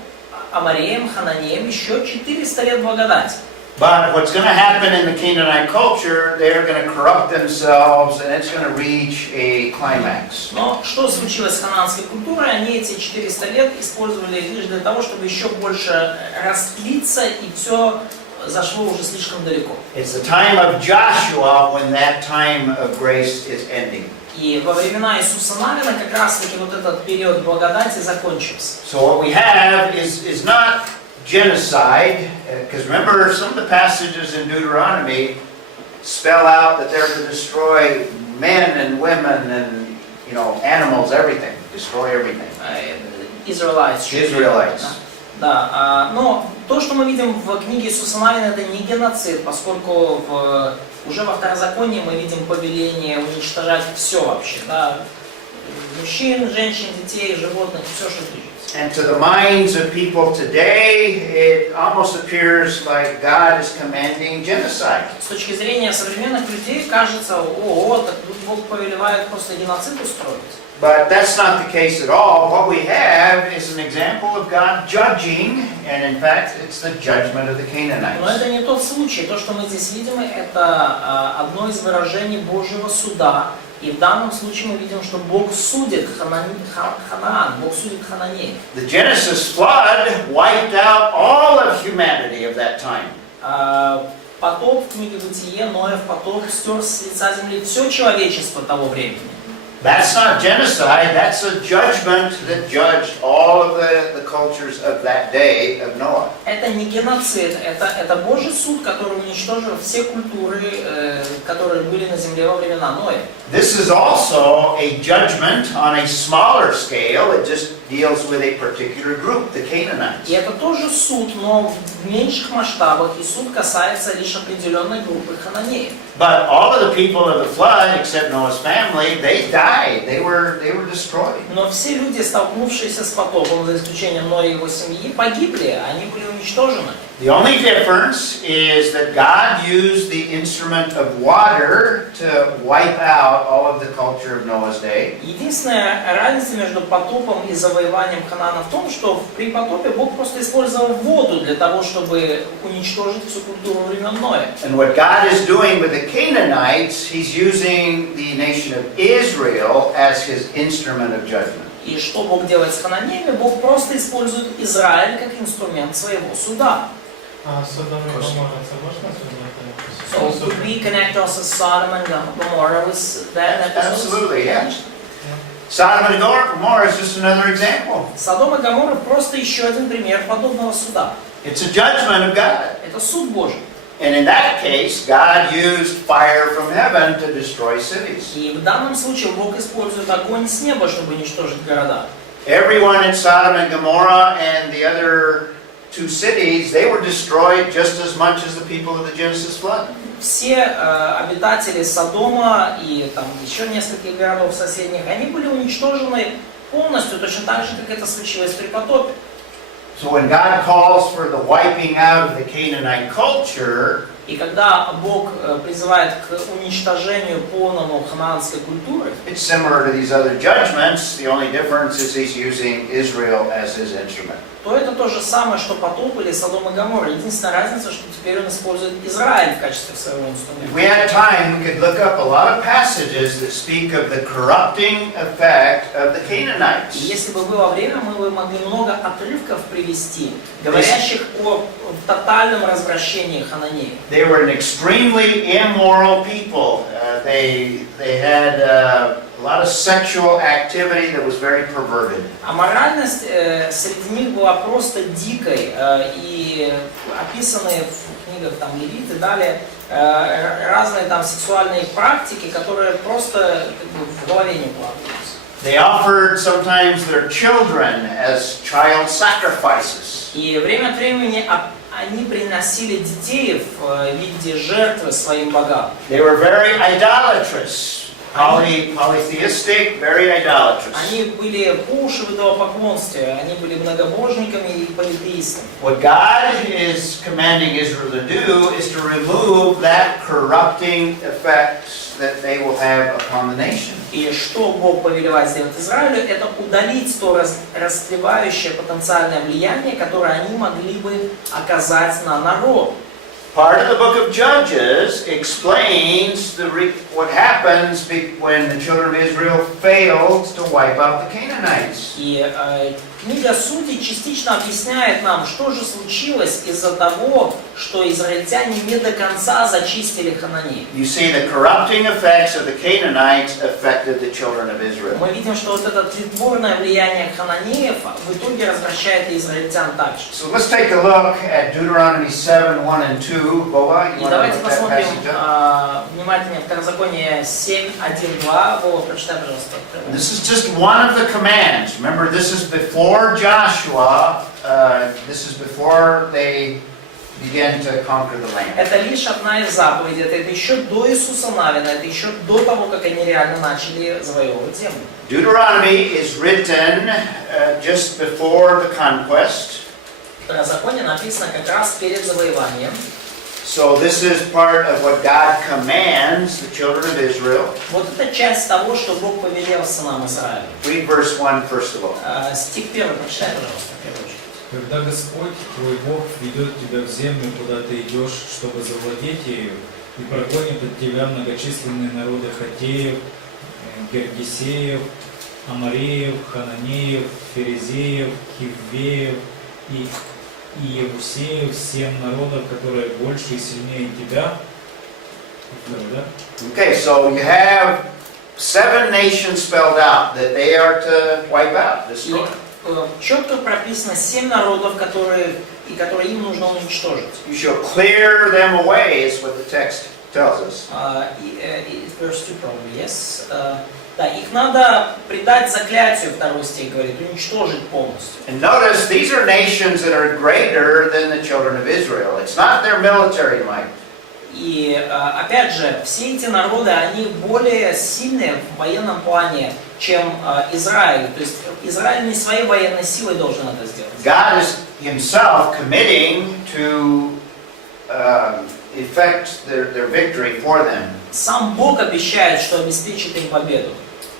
амореям, хананеям еще 400 лет благодати. But what's going to happen in the Canaanite culture, they're going to corrupt themselves and it's going to reach a climax. Но что случилось с ханаанской культурой? Они эти 400 лет использовали лишь для того, чтобы еще больше растлиться, и все зашло уже слишком далеко. It's the time of Joshua when that time of grace is ending. И во времена Иисуса Навина как раз таки вот этот период благодати закончился. So what we have is not genocide, because remember some of the passages in Deuteronomy spell out that they're to destroy men and women and animals, everything, destroy everything. Israelites. Да, но то, что мы видим в книге Иисуса Навина, это не геноцид, поскольку уже во Второзаконии мы видим повеление уничтожать все вообще, да, мужчин, женщин, детей, животных, все, что движется. And to the minds of people today, it almost appears like God is commanding genocide. С точки зрения современных людей кажется, так тут Бог повелевает просто геноцид устроить. But that's not the case at all. What we have is an example of God judging, and in fact, it's the judgment of the Но Canaanites. это не тот случай. То, что мы здесь видим, это одно из выражений Божьего суда. И в данном случае мы видим, что Бог судит Ханаан, Бог судит хананеев. The Genesis flood wiped out all of humanity of that time. Потоп в книге Бытие, Ноев потоп стер с лица земли все человечество того времени. That's not genocide, that's a judgment that judged all of the cultures of that day of Noah. Это не геноцид, это Божий суд, который уничтожил все культуры, которые были на земле во времена Ноя. This is also a judgment on a smaller scale. It just deals with a particular group, the Canaanites. И это тоже суд, но в меньших масштабах, и суд касается лишь определенной группы хананеев. But all of the people of the flood, except Noah's family, they died. They were destroyed. Но все люди, столкнувшиеся с потопом, за исключением Ноя и его семьи, погибли, они были уничтожены. The only difference is that God used the instrument of water to wipe out all of the culture of Noah's day. Единственная разница между потопом и завоеванием Ханаана в том, что при потопе Бог просто использовал воду для того, чтобы уничтожить всю культуру времен Ноя. And what God is doing with the Canaanites, He's using the nation of Israel as His instrument of judgment. И что Бог делает с хананеями? Бог просто использует Израиль как инструмент своего суда. So could we connect also Sodom and Gomorrah with that? Absolutely, yes. Sodom and Gomorrah is just another example. Содом и Гоморра просто еще один пример подобного суда. It's a judgment of God. Это суд Божий. And in that case, God used fire from heaven to destroy cities. И в данном случае Бог использует огонь с неба, чтобы уничтожить города. Everyone in Sodom and Gomorrah and the other two cities, they were destroyed just as much as the people of the Genesis flood. Все обитатели Содома и там еще нескольких городов соседних, они были уничтожены полностью, точно так же, как это случилось при потопе. So when God calls for the wiping out of the Canaanite culture, И когда Бог призывает к уничтожению полному ханаанской культуры, it's similar to these other judgments. The only difference is He's using Israel as His instrument. то это то же самое, что потоп или Содом и Гоморра. Единственная разница, что теперь он использует Израиль в качестве своего инструмента. If we had time, we could look up a lot of passages that speak of the corrupting effect of the Canaanites. И если бы было время, мы бы могли много отрывков привести, говорящих о тотальном развращении хананеев. They were an extremely immoral people. They had a lot of sexual activity that was very perverted. А моральность среди них была просто дикой, и описанные в книгах там Левит и далее разные там сексуальные практики, которые просто как бы в голове не укладываются. They offered sometimes their children as child sacrifices. И время от времени они приносили детей в виде жертвы своим богам. They were very idolatrous, polytheistic, very idolatrous. Они были по уши в идолопоклонстве, они были многобожниками и политеистами. What God is commanding Israel to do is to remove that corrupting effect that they will have upon the nation. И что Бог повелевает сделать Израилю, это удалить то растлевающее потенциальное влияние, которое они могли бы оказать на народ. Part of the book of Judges explains what happens when the children of Israel failed to wipe out the Canaanites. И книга Судей частично объясняет нам, что же случилось из-за того, что израильтяне не до конца зачистили Хананеев. You see, the corrupting effects of the Canaanites affected the children of Israel. Мы видим, что вот это тлетворное влияние Хананеев в итоге развращает и израильтян также. So let's take a look at Deuteronomy 7:1 and 2. Boa, you И want to давайте look that посмотрим passage up? внимательнее Второзаконие 7:1-2. Вова, прочитай, пожалуйста. This is just one of the commands. Remember, this is before Joshua. This is before they began to conquer the land. Это лишь одна из заповедей. Это еще до Иисуса Навина. Это еще до того, как они реально начали завоевывать землю. Deuteronomy is written just before the conquest. Второзаконие написано как раз перед завоеванием. So this is part of what God commands the children of Israel. Вот это часть того, что Бог повелел сынам Израиля. Read verse 1 first of all. Стих 1, прочитай, пожалуйста, в первую очередь. Когда Господь, твой Бог, ведет тебя в землю, куда ты идешь, чтобы завладеть ею, и прогонит от тебя многочисленные народы Хаттеев, Гергесеев, Амореев, Хананеев, Ферезеев, Хиввеев и Иевусеев, 7 народов, которые больше и сильнее тебя. Okay, so you have 7 nations spelled out that they are to wipe out, destroy. Четко прописано 7 народов, которые им нужно уничтожить. You shall clear them away, is what the text tells us. Verse 2 probably, yes. Да, их надо предать заклятию, второй стих говорит, уничтожить полностью. And notice, these are nations that are greater than the children of Israel. It's not their military might. И опять же, все эти народы, они более сильные в военном плане, чем Израиль. То есть Израиль не своей военной силой должен это сделать. God is himself committing to effect their victory for them. Сам Бог обещает, что обеспечит им победу.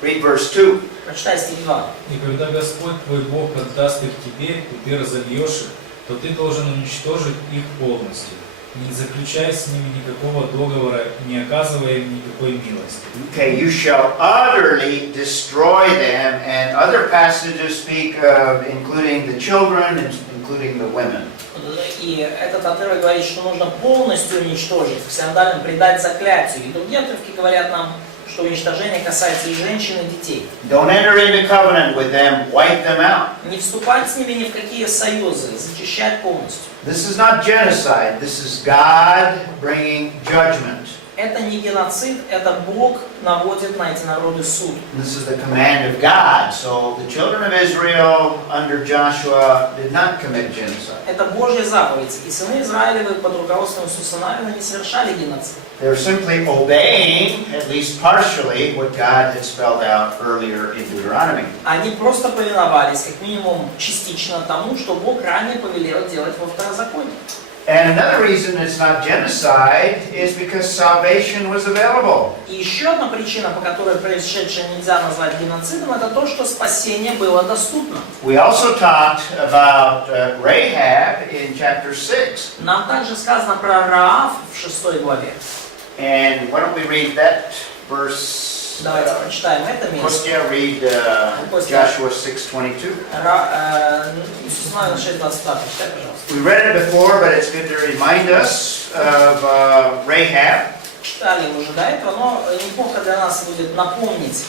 Read verse 2. Прочитай стих 2. И когда Господь твой Бог отдаст их тебе, и ты разольешь их, то ты должен уничтожить их полностью, не заключая с ними никакого договора, не оказывая им никакой милости. Okay, you shall utterly destroy them, and other passages speak of including the children and including the women. И этот отрывок говорит, что нужно полностью уничтожить, в синодальном предать заклятию. И другие отрывки говорят нам, что уничтожение касается и женщин, и детей. Don't enter into covenant with them, wipe them out. Не вступать с ними ни в какие союзы, зачищать полностью. This is not genocide, this is God bringing judgment. Это не геноцид, это Бог наводит на эти народы суд. This is the command of God. So the children of Israel under Joshua did not commit genocide. Это Божья заповедь. И сыны Израилевы под руководством Иисуса Навина не совершали геноцид. They're simply obeying, at least partially, what God had spelled out earlier in Deuteronomy. Они просто повиновались, как минимум, частично тому, что Бог ранее повелел делать во Второзаконии. And another reason it's not genocide is because salvation was available. И еще одна причина, по которой происшедшее нельзя назвать геноцидом, это то, что спасение было доступно. We also talked about Rahab in chapter 6. Нам также сказано про Раав в 6 главе. And why don't we read that verse? Давайте прочитаем это место. Kostya, read Joshua 6:22. Иисус Навин 6:22, прочитай, пожалуйста. We read it before, but it's good to remind us of Rahab. Читали уже до этого, но неплохо для нас будет напомнить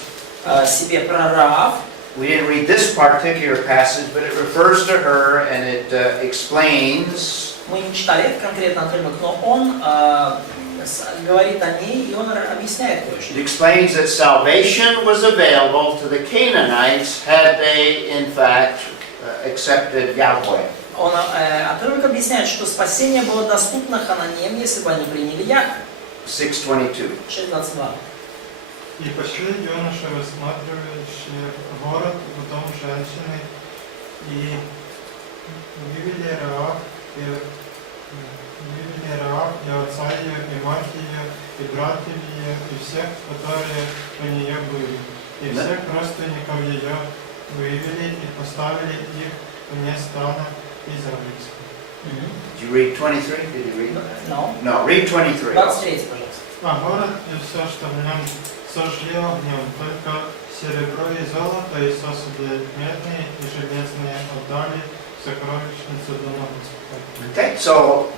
себе про Раав. We didn't read this particular passage, but it refers to her and it explains. Мы не читали этот конкретный отрывок, но он говорит о ней, и он объясняет кое-что. It explains that salvation was available to the Canaanites had they, in fact, accepted Yahweh. Отрывок объясняет, что спасение было доступно хананеям, если бы они приняли Яхве. 6:22. 6:22. И пошли юноши, высматривающие город в дом женщины, и вывели Раав, и отца ее, и мать ее, и братьев ее, и всех, которые у нее были. И всех родственников ее вывели и поставили их вне стана израильского. Did you read 23? Did you read? No. No, read 23. 23, пожалуйста. А город и все, что в нем, сожгли огнем, только серебро и золото, и сосуды медные и железные отдали в сокровищницу дома Господа. Okay, so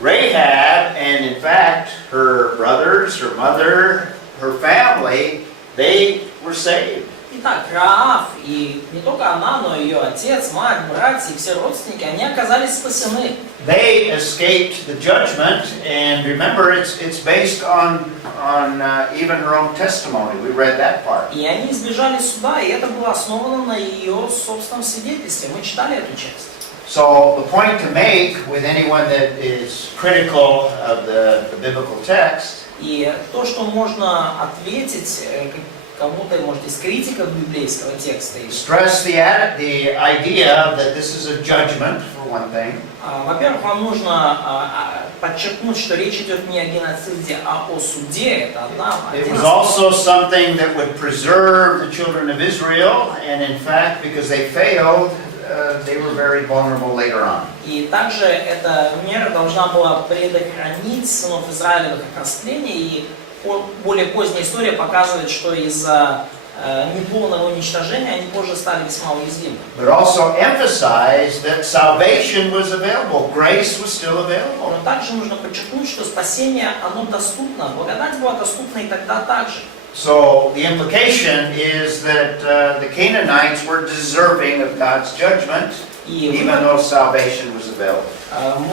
Rahab, and in fact, her brothers, her mother, her family, they were saved. Итак, Раав, и не только она, но и ее отец, мать, братья и все родственники, они оказались спасены. They escaped the judgment, and remember, it's based on even her own testimony. We read that part. И они избежали суда, и это было основано на ее собственном свидетельстве. Мы читали эту часть. So the point to make with anyone that is critical of the biblical text И то, что можно ответить кому-то, может, из критиков библейского текста, stress the idea that this is a judgment, for one thing. во-первых, вам нужно подчеркнуть, что речь идет не о геноциде, а о суде. Это It один was аспект. also something that would preserve the children of Israel, and in fact, because they failed, they were very vulnerable later on. И также эта мера должна была предохранить сынов Израилевых от растления, и более поздняя история показывает, что из-за неполного уничтожения они позже стали весьма уязвимы. But also emphasize that salvation was available, grace was still available. Но также нужно подчеркнуть, что спасение, оно доступно, благодать была доступна и тогда также. So the implication is that the Canaanites were deserving of God's judgment, even though salvation was available.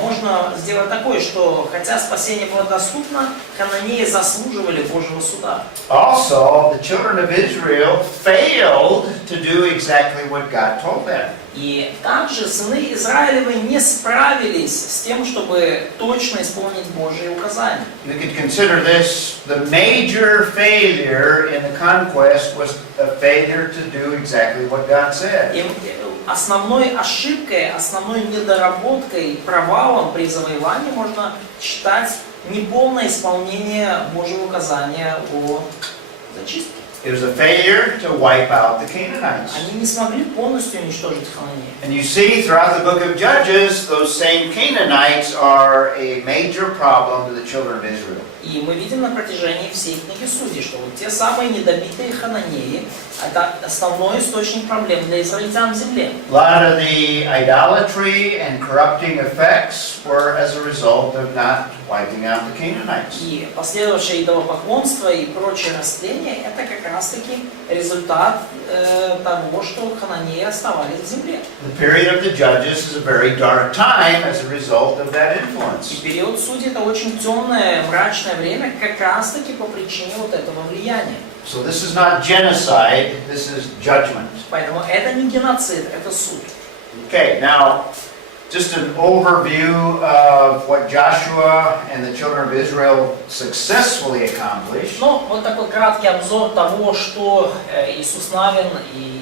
Можно сделать такое, что хотя спасение было доступно, хананеи заслуживали Божьего суда. Also, the children of Israel failed to do exactly what God told them. И также сыны Израилевы не справились с тем, чтобы точно исполнить Божьи указания. You could consider this the major failure in the conquest was a failure to do exactly what God said. И основной ошибкой, основной недоработкой, провалом при завоевании можно считать неполное исполнение Божьего указания о зачистке. It was a failure to wipe out the Canaanites. Они не смогли полностью уничтожить хананеев. And you see throughout the book of Judges, those same Canaanites are a major problem to the children of Israel. И мы видим на протяжении всей книги Судей, что вот те самые недобитые хананеи – это основной источник проблем для израильтян в земле. A lot of the idolatry and corrupting effects were as a result of not wiping out the Canaanites. И последовавшее идолопоклонство и прочее растление – это как раз-таки результат того, что хананеи оставались в земле. The period of the Judges is a very dark time as a result of that И influence. период Судей – это очень темное, мрачное время, как раз-таки по причине вот этого влияния. So this is not genocide, this is judgment. Поэтому это не геноцид, это суд. Okay, now just an overview of what Joshua and the children of Israel successfully accomplished. Ну, вот такой краткий обзор того, что Иисус Навин и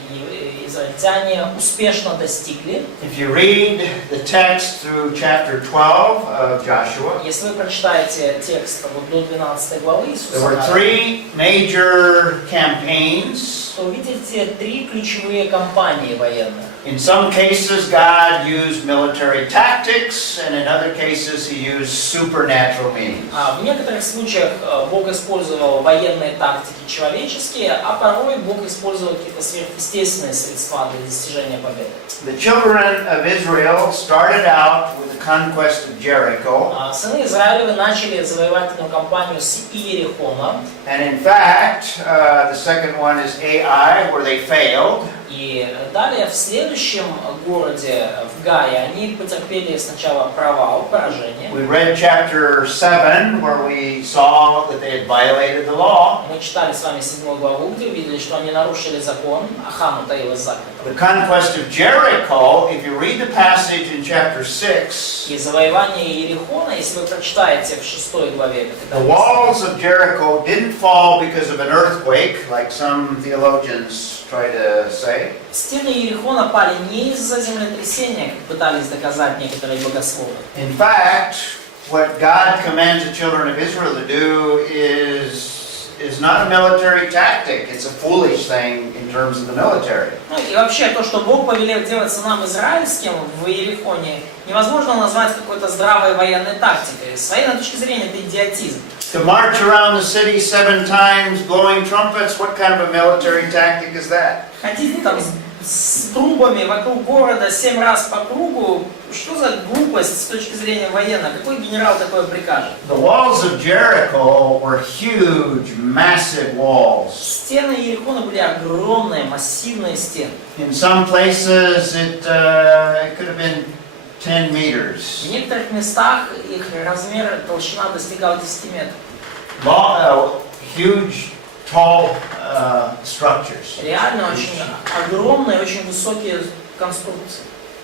израильтяне успешно достигли. If you read the text through chapter 12 of Joshua, Если вы прочитаете текст вот до 12 главы Иисуса there were Навина, three major campaigns. то увидите три ключевые кампании военных. In some cases, God used military tactics, and in other cases, He used supernatural means. В некоторых случаях Бог использовал военные тактики человеческие, а порой Бог использовал какие-то сверхъестественные средства для достижения победы. The children of Israel started out with the conquest of Jericho, Сыны Израилевы начали завоевательную кампанию с Иерихона, and in fact, the second one is Ai, where they failed. И далее в следующем городе, в Гае, они потерпели сначала провал, поражение. We read chapter 7 where we saw that they had violated the law. Мы читали с вами 7 главу, где увидели, что они нарушили закон, Ахан утаилась заклятым. The conquest of Jericho, if you read the passage in chapter 6, И завоевание Иерихона, если вы прочитаете в 6 главе, the walls of Jericho didn't fall because of an earthquake, like some theologians try to say. стены Иерихона пали не из-за землетрясения, как пытались доказать некоторые богословы. In fact, what God commands the children of Israel to do is not a military tactic. It's a foolish thing in terms of the military. Ну и вообще, то, что Бог повелел делать сынам израильским в Иерихоне, невозможно назвать какой-то здравой военной тактикой. С военной точки зрения это идиотизм. To march around the city 7 times blowing trumpets, what kind of a military tactic is that? Ходить там с трубами вокруг города 7 раз по кругу, что за глупость с точки зрения военной? Какой генерал такое прикажет? The walls of Jericho were huge, massive walls. Стены Иерихона были огромные, массивные стены. In some places it could have been 10 meters. В некоторых местах их размер, толщина достигала 10 метров. Huge, tall structures. Реально очень огромные, очень высокие конструкции.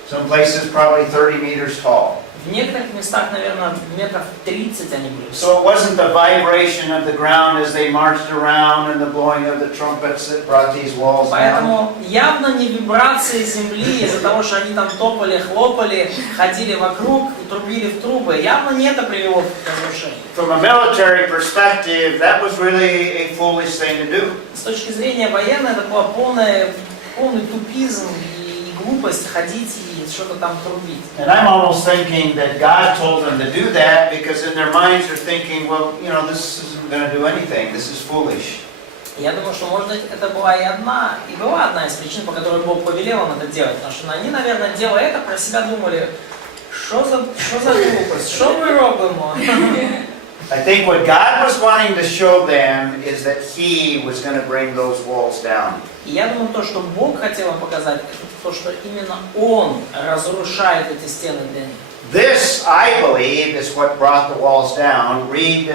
Some places probably 30 meters tall. В некоторых местах, наверное, метров 30 они были. So it wasn't the vibration of the ground as they marched around and the blowing of the trumpets that brought these walls down. Поэтому явно не вибрации земли из-за того, что они там топали, хлопали, ходили вокруг, трубили в трубы. Явно не это привело к разрушению. From a military perspective, that was really a foolish thing to do. С точки зрения военной, это был полный тупизм и глупость ходить и что-то там трубить. And I'm almost thinking that God told them to do that because in their minds they're thinking, well, you know, this isn't going to do anything. This is foolish. Я думаю, что, может быть, это была одна из причин, по которой Бог повелел им это делать. Потому что они, наверное, делая это, про себя думали, что за глупость, что мы робимо? I think what God was wanting to show them is that He was going to bring those walls down. И я думаю, то, что Бог хотел им показать, это то, что именно Он разрушает эти стены для них. This, I believe, is what brought the walls down. Read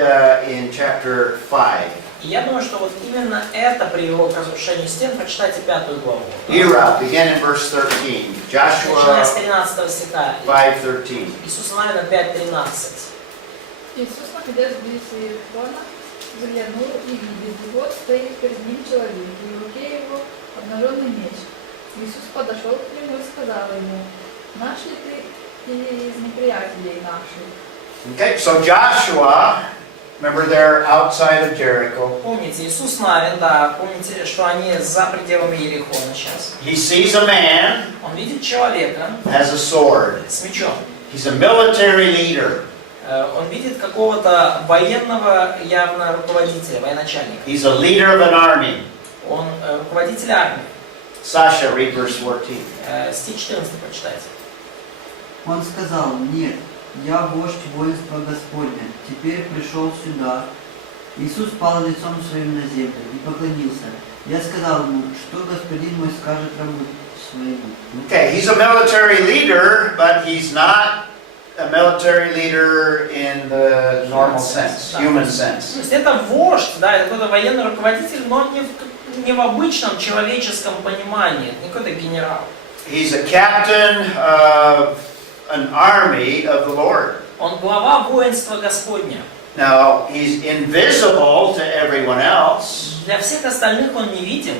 in chapter 5. И я думаю, что вот именно это привело к разрушению стен. Прочитайте 5 главу. Ira, begin in verse 13. Начиная с Joshua 13 стиха. 5:13. Иисус Навина 5:13. Иисус, находясь близ Иерихона, заглянул и видит, вот стоит перед ним человек, и в руке его обнаженный меч. Иисус подошел к нему и сказал ему, наш ли ты или из неприятелей наших? Okay, so Joshua, remember they're outside of Jericho. Помните, Иисус Навин, да, помните, что они за пределами Иерихона сейчас. He sees a man, Он видит человека has a sword. с мечом. He's a military leader. Он видит какого-то военного явно руководителя, военачальника. He's a leader of an army. Он руководитель армии. Sasha, read verse 14. Стих 14 прочитайте. Он сказал, нет, я вождь воинства Господня, теперь пришел сюда. Иисус пал лицом своим на землю и поклонился. Я сказал ему, что господин мой скажет рабу своему. Okay, he's a military leader, but he's not a military leader in the normal sense, human sense. То есть это вождь, да, это какой-то военный руководитель, но не в обычном человеческом понимании, не какой-то генерал. He's a captain of an army of the Lord. Он глава воинства Господня. Now, he's invisible to everyone else, Для всех остальных он не видим.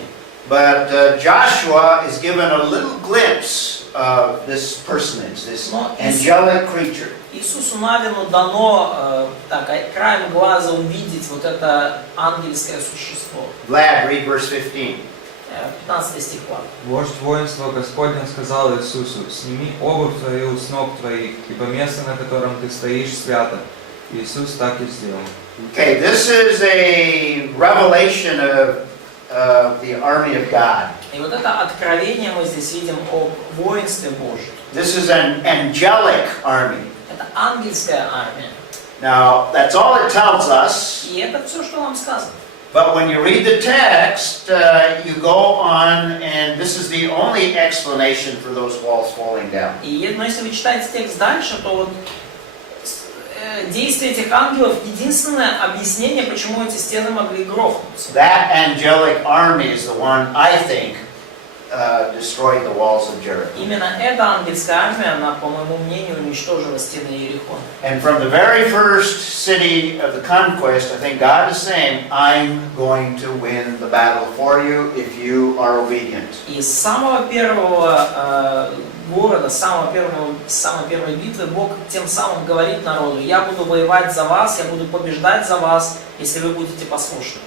but Joshua is given a little glimpse of this personage, this angelic creature. Иисусу Навину дано краем глаза увидеть вот это ангельское существо. Vlad, read verse 15. 15 стих. Вождь воинства Господня сказал Иисусу, сними обувь твою с ног твоих, ибо место, на котором ты стоишь, свято. Иисус так и сделал. Okay, this is a revelation of the army of God. И вот это откровение мы здесь видим о воинстве Божьем. This is an angelic army. Это ангельская армия. Now, that's all it tells us, И это все, что нам сказано. But when you read the text, you go on, and this is the only explanation for those walls falling down. Но если вы читаете текст дальше, то вот действия этих ангелов единственное объяснение, почему эти стены могли грохнуться. That angelic army is the one, I think, destroyed the walls of Jericho. Именно эта ангельская армия, она, по моему мнению, уничтожила стены Иерихона. And from the very first city of the conquest, I think God is saying, I'm going to win the battle for you if you are obedient. И с самого первого города, с самой первой битвы Бог тем самым говорит народу: я буду воевать за вас, я буду побеждать за вас, если вы будете послушны.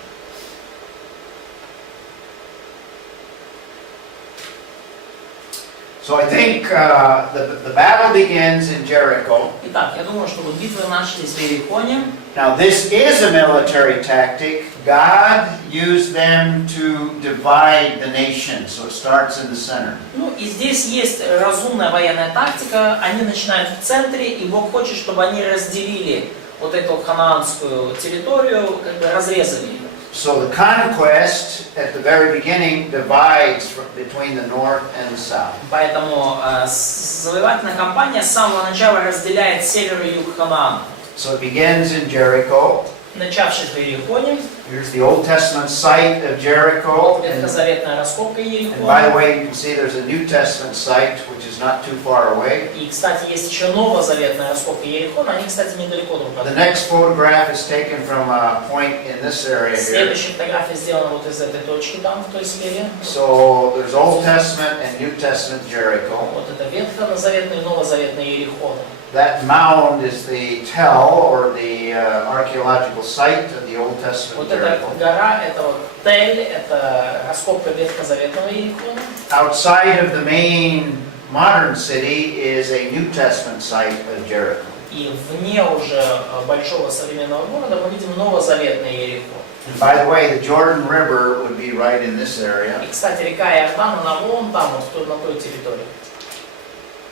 So I think the battle begins in Jericho. Итак, я думаю, что вот битвы начались в Иерихоне. Now this is a military tactic. God used them to divide the nation, so it starts in the center. Ну и здесь есть разумная военная тактика. Они начинают в центре, и Бог хочет, чтобы они разделили вот эту ханаанскую территорию, как бы разрезали ее. So the conquest at the very beginning divides between the north and the south. Поэтому завоевательная кампания с самого начала разделяет север и юг Ханаана. So it begins in Jericho. Начавшись в Иерихоне, Here's the Old Testament site of Jericho. ветхозаветная раскопка And by the Иерихона. way, you can see there's a New Testament site which is not too far away. И, кстати, есть еще новозаветная раскопка Иерихона. Они, кстати, недалеко друг от The друга. next photograph is taken from a point in this area here. Следующая фотография сделана вот из этой точки там, в той сфере. So there's Old Testament and New Testament Jericho. Вот это ветхозаветная и новозаветная Иерихона. That mound is the tell or the archaeological site of the Old Testament Вот эта Jericho. гора, это вот Тель, это раскопка ветхозаветного Иерихона. Outside of the main modern city is a New Testament site of Jericho. И вне уже большого современного города мы видим новозаветный Иерихон. And by the way, the Jordan River would be right in this area. И, кстати, река Иордан, она вон там, вот на той территории.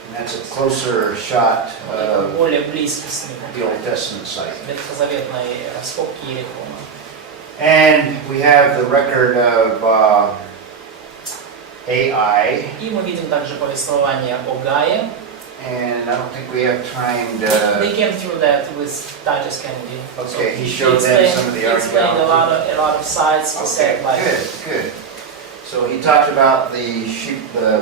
And that's a closer shot Это of более близко с ним. the Old Testament site. Ветхозаветной раскопки Иерихона. And we have the record of Ai. И мы видим также повествование о Гае. And I don't think we have time They to... came through that with Titus Kennedy. Okay, he showed them some of the He explained a archaeology. lot of sites. He Okay, said like, good. So he talked about the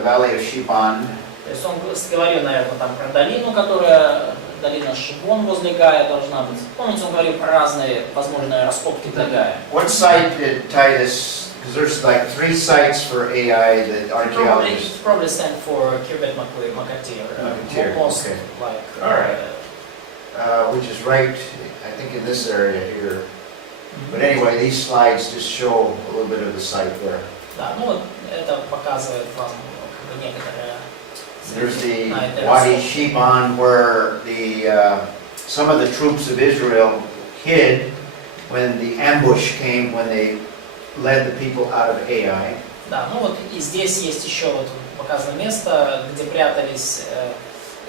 valley of Shibon. то есть он говорил, наверное, там про долину, которая долина Шибон возле Гая должна быть. Помните, он говорил про разные возможные раскопки для Гая. What site did Titus, because there's like 3 sites for Ai that archaeologists... Probably stand for Kirbet Makatir. Most okay. like. All right. Which is right, I think in this area here. But anyway, these slides just show a little bit of the site there. Да, ну вот это показывает вам как бы некоторые. There's the Wadi Shibon where some of the troops of Israel hid when the ambush came, when they led the people out of Ai. Да, ну вот и здесь есть еще вот показано место, где прятались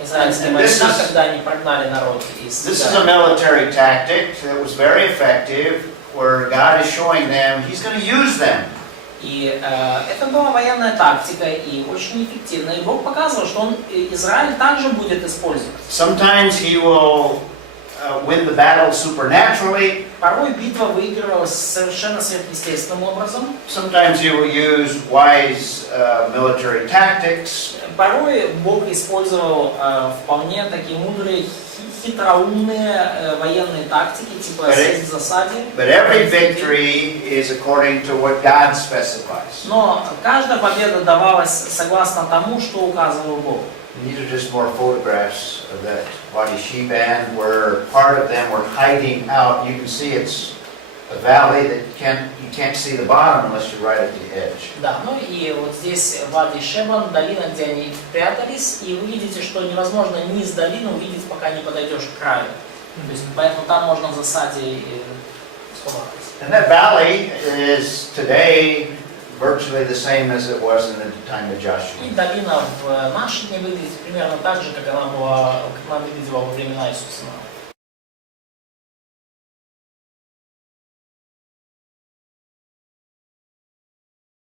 израильские войска, когда они прогнали народ из. This is a military tactic that was very effective, where God is showing them He's going to use them. И это была военная тактика и очень эффективная. И Бог показывал, что Израиль также будет использовать. Sometimes He will win the battle supernaturally. Порой битва выигрывалась совершенно сверхъестественным образом. Sometimes He will use wise military tactics. Порой Бог использовал вполне такие мудрые, хитроумные военные тактики, типа сесть в засаде. But every victory is according to what God specifies. Но каждая победа давалась согласно тому, что указывал Бог. And these are just more photographs of that Wadi Shibon, where part of them were hiding out. You can see it's a valley that you can't see the bottom unless you're right at the edge. Да, ну и вот здесь Вади Шебан, долина, где они прятались, и вы видите, что невозможно низ долины увидеть, пока не подойдешь к краю. То есть, поэтому там можно в засаде сховаться. And that valley is today virtually the same as it was in the time of Joshua. И долина в наши дни выглядит примерно так же, как она выглядела во времена Иисуса.